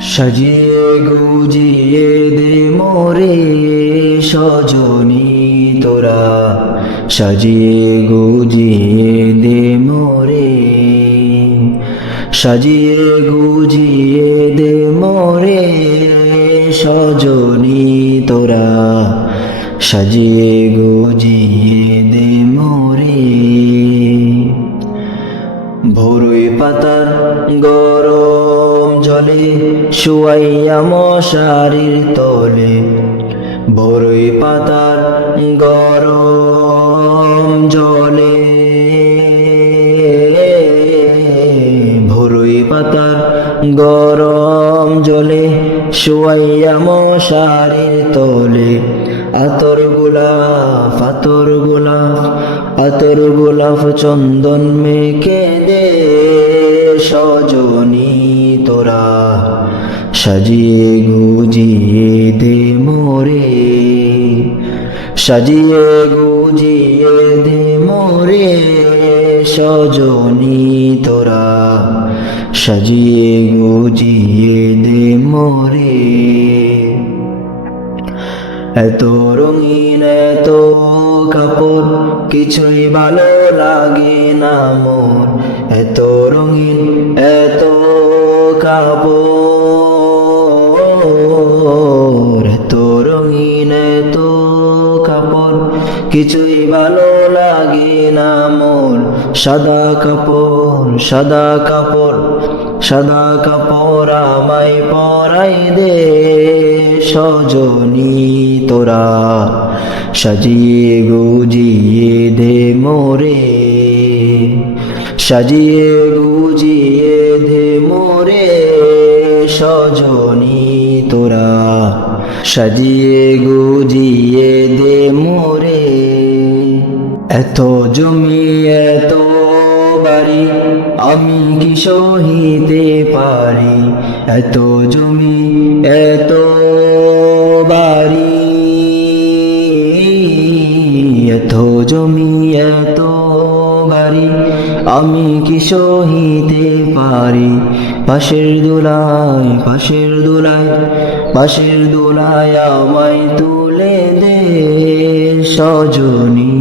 সাজিয়ে গুজিয়ে দে মোরে সজনী তোরা, সাজিয়ে গুজিয়ে দে মোরে, সাজিয়ে গুজিয়ে দে মোরে সজনী তোরা, সাজিয়ে গুজিয়ে দে মোরে। ভোরই পাতার গরম জলে শুয়াইয়া মশারির তলে, ভোরই পাতার গরম জলে, ভোরই পাতার গরম জলে শুয়াইয়া মশারির তলে, আতর গোলাপ আতর গোলাপ আতর গোলাপ চন্দন মেখে দে সজনী তোরা, সাজিয়ে গুজিয়ে দে মোরে, সাজিয়ে গুজিয়ে দে মোরে সজনী তোরা, সাজিয়ে গুজিয়ে দে মোরে। এত রঙিন এত কাপড় কিছুই ভালো লাগে না মোর, এত রঙিন এত কাপড়, এত রঙিন এত কাপড় কিছুই ভালো লাগে না মোর। সাদা কাপড় সাদা কাপড় সাদা কাপড় আমায় পরাই দে সজনী তোরা, সাজিয়ে গুজিয়ে দে মোরে, সাজিয়ে গুজিয়ে দে মোরে সজনী তোরা, সাজিয়ে গুজিয়ে দে মোরে। এত জমি এত বাড়ি আমি কি সহিতে পারি, এত জমি এত বাড়ি, এত জমি এত বাড়ি আমি কি সহিতে পারি। পাশের দোলায় পাশের দোলায় পাশের দোলায় আমায় তুলে দে সজনী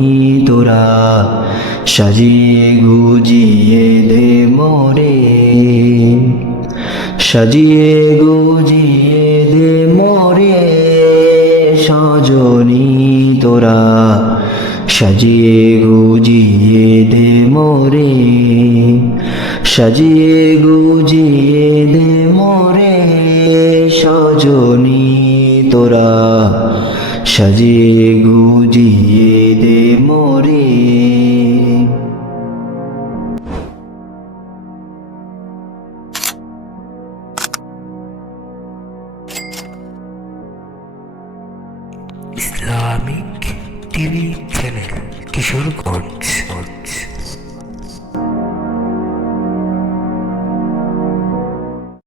তোরা, সাজিয়ে গুজিয়ে দে মোরে, সাজিয়ে গুজিয়ে দে মোরে সজনী তোরা, সাজিয়ে গুজিয়ে দে মোরে, সাজিয়ে গুজিয়ে দে মোরে সজনী তোরা, সাজিয়ে গুজিয়ে দে মোরে। Islamic TV channel Kishoreganj.